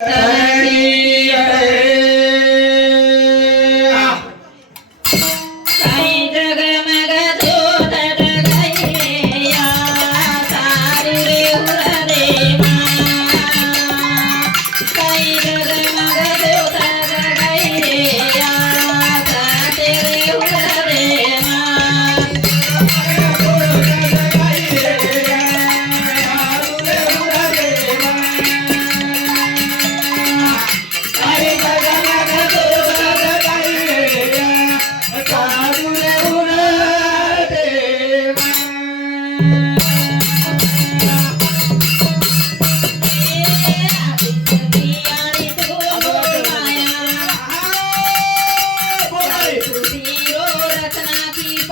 काही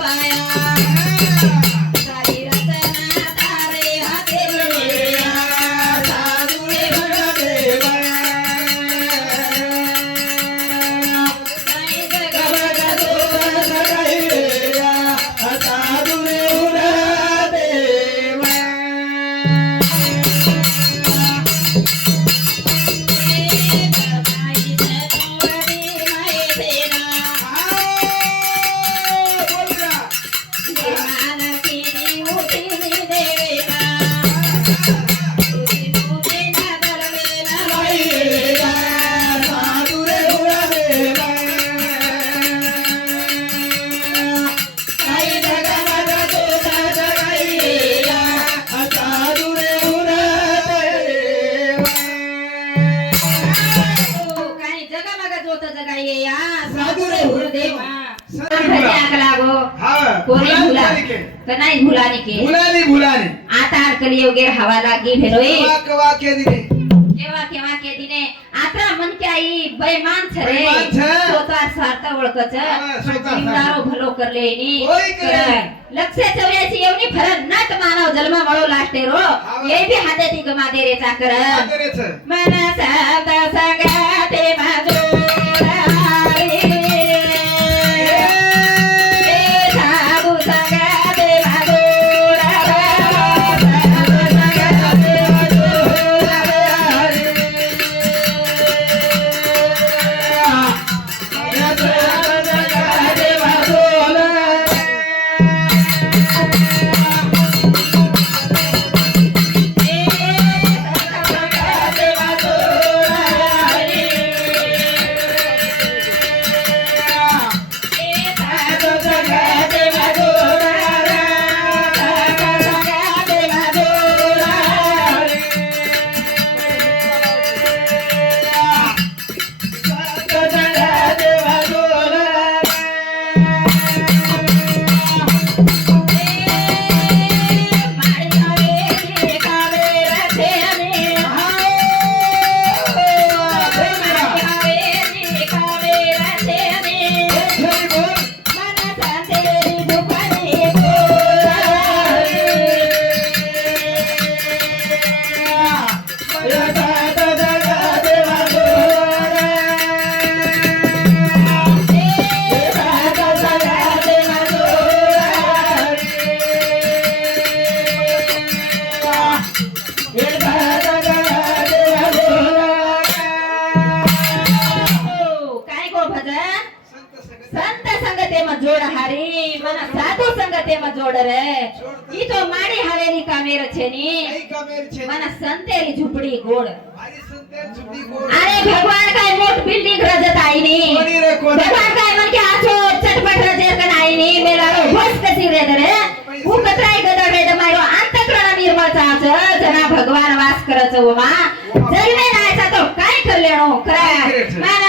की नाही भुलानी के. भुलानी भुलानी आता हवा लागी भेलोय. कवा कवा के दिने? केव्हा केव्हा के दिने? आता मन के आई बैमान छरे. स्वतः स्वार्थ ओळखच. भलो करले नी. लक्ष चौऱ्याची एवढी फरक नट मानव जन्म मळो लाष्टे रो. हा. ये बी ती गमा दे रे चाकर मन सात संगाते माझो. ઈ તો મારી હવેલી કામેર છે ની મને સંતેરી ઝૂંપડી ગોળ અરે ભગવાન કાય મોટ બિલ્ડિંગ રજત આઈની ભગવાન કાય મન કે આછો ચટપટ રજે કન આઈની મેલારો ભસ કસી રે દરે હું કતરાય ગદડે તમારો આંતકરણ નિર્મળ ચાચ જના ભગવાન વાસ કરે છે ઓમાં જઈને નાચા તો કાઈ કર લેણો કરાય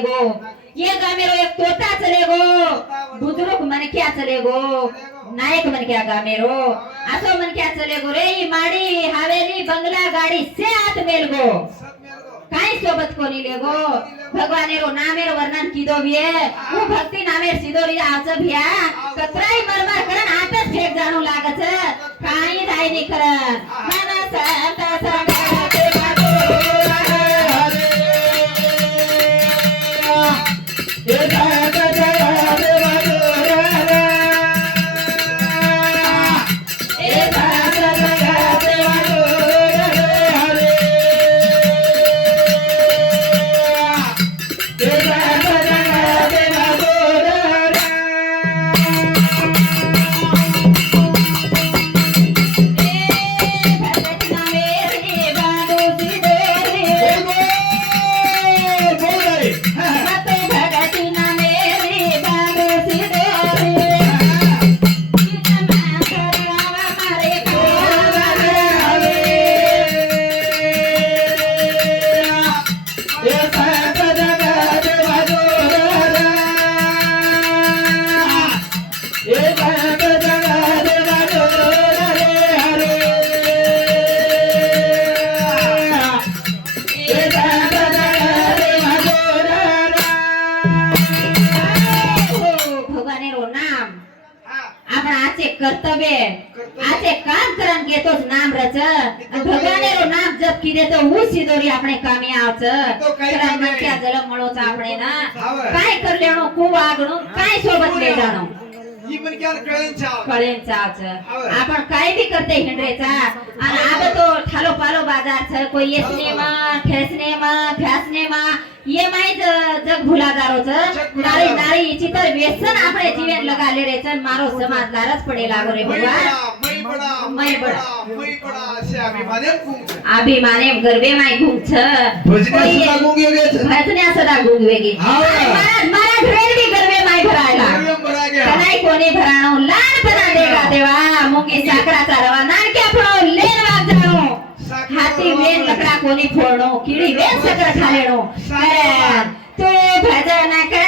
गो ये गामेरो एक तोता चलेगो बुजुर्ग मन क्या चले नायक मन क्या गामेरो असो मन क्या चले रे माडी हवेली बंगला गाडी से आत मेल गो काय सोबत कोणी ले गो भगवानेरो नामेर वर्णन किदो बिये वो भक्ति नामेर सिदो री आच भिया कत्राई मरमर करन आतच फेक जाणू लागच काई दाई नी करन मन संत Yeah. નામ જપ કીધે તો હું સીધોરી આપણે કામે આવચ તો કઈ કરા કામે? મત્યા જલમ મળો છે આપણે ના આવે. કાઈ કર લેણો ખૂબ આગણો કાઈ સોબત લે आपण काय भी करते हिंडरेचा आणि आता तो ठालो पालो बाजार कोई येसने मा खेसने मा फ्यासने मा ये जग चितर व्यसन आपले जीवन लगाले रे मारो समाज पडे लागो रे बडा बडा असे अभिमाने अभिमाने गर्वे माई घुमछ भजने सदा वेगे भजने सदा वेगे જાય કોને ભરાણો? લાલ બના દેગા દેવા. મુંગી સાકરા તારવા નાન કે ફળો લેન વાગજાણો હાથી વેન લકડા કોની ફોડણો કીડી વેન સકર ખાલેણો તો ભજન કર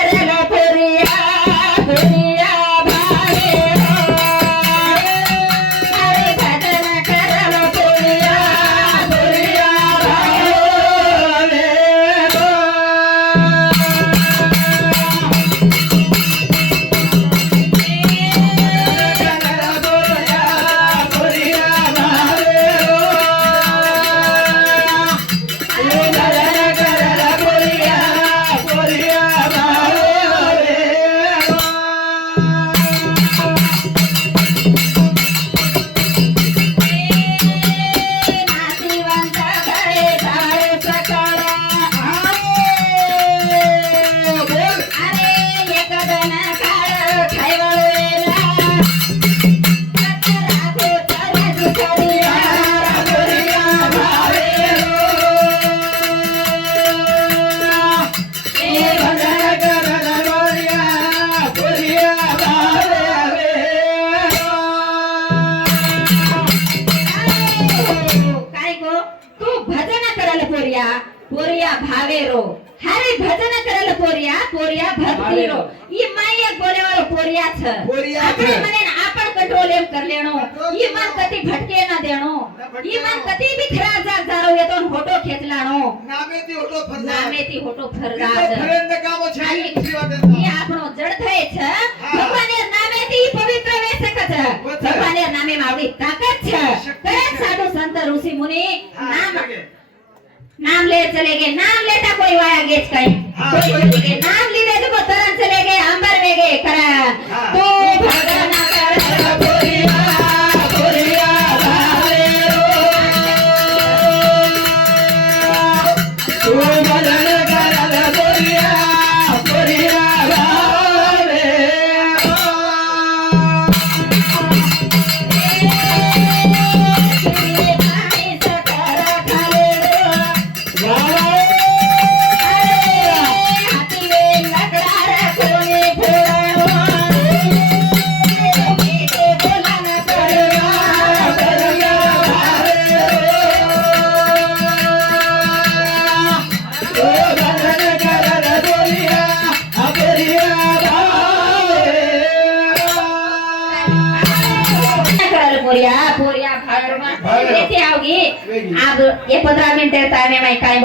પોરિયા ભાવેરો હારે ભજન કરેલ પોરિયા પોરિયા ભક્તિરો ઈ માય બોલે વાળો પોરિયા છે. આપણે મને આપણ કંટ્રોલ એમ કર લેણો. ઈ મન કતી ભટકે ના દેણો. ઈ મન કતી બી ખરા જા જારો એ તો હોટો ખેતલાણો નામેતી હોટો ફરજા નામેતી હોટો ફરજા ફરેન્દ કામો છે ઈ આપણો જળ થાય છે. ભગવાને નામેતી પવિત્ર વેસક છે ભગવાને નામે માં આવડી તાકાત છે. કરે સાધુ સંત ઋષિ મુનિ નામ नाम ले चले गए नाम लेता कोई वाया गेच कहीं हाँ, कोई नाम लीधे तो वो तुरंत चले गए अंबर में गए करा। तो भगवान वेगळी. आज ये पंधरा मिनिटे टाइम आहे माई काय